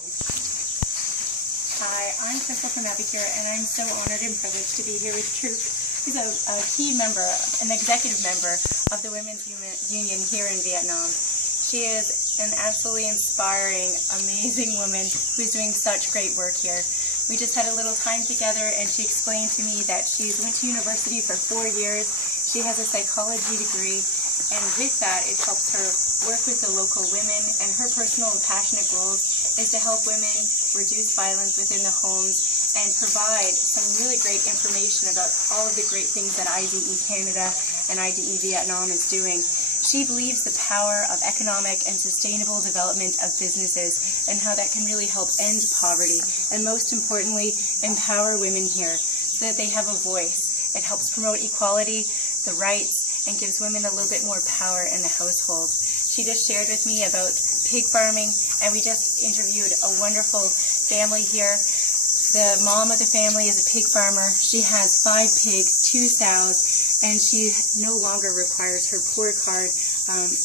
Hi, I'm Crystal from Epicure, and I'm so honored and privileged to be here with Truc, who's a key member, an executive member of the Women's Union here in Vietnam. She is an absolutely inspiring, amazing woman who's doing such great work here. We just had a little time together, and she explained to me that she's went to university for 4 years. She has a psychology degree, and with that, it helps her work with the local women, and her personal and passionate goals is to help women reduce violence within the homes and provide some really great information about all of the great things that IDE Canada and IDE Vietnam is doing. She believes the power of economic and sustainable development of businesses and how that can really help end poverty and, most importantly, empower women here so that they have a voice. It helps promote equality, the rights, and gives women a little bit more power in the household. She just shared with me about pig farming, and we just interviewed a wonderful family here. The mom of the family is a pig farmer. She has 5 pigs, 2 sows, and she no longer requires her poor card,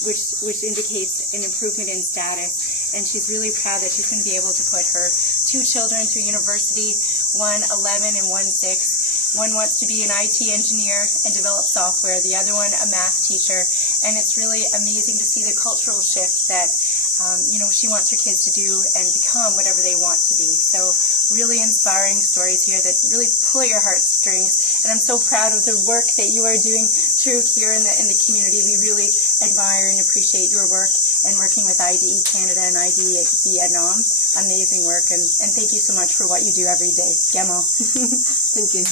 which indicates an improvement in status. And she's really proud that she's going to be able to put her 2 children through university, one 11 and one 6. One wants to be an IT engineer and develop software, the other one a math teacher, and it's really amazing to see the cultural shift that she wants her kids to do and become whatever they want to be. So really inspiring stories here that really pull at your heartstrings, and I'm so proud of the work that you are doing, Truc, here in the community. We really admire and appreciate your work and working with IDE Canada and IDE Vietnam. Amazing work, and thank you so much for what you do every day. Gamo. Thank you.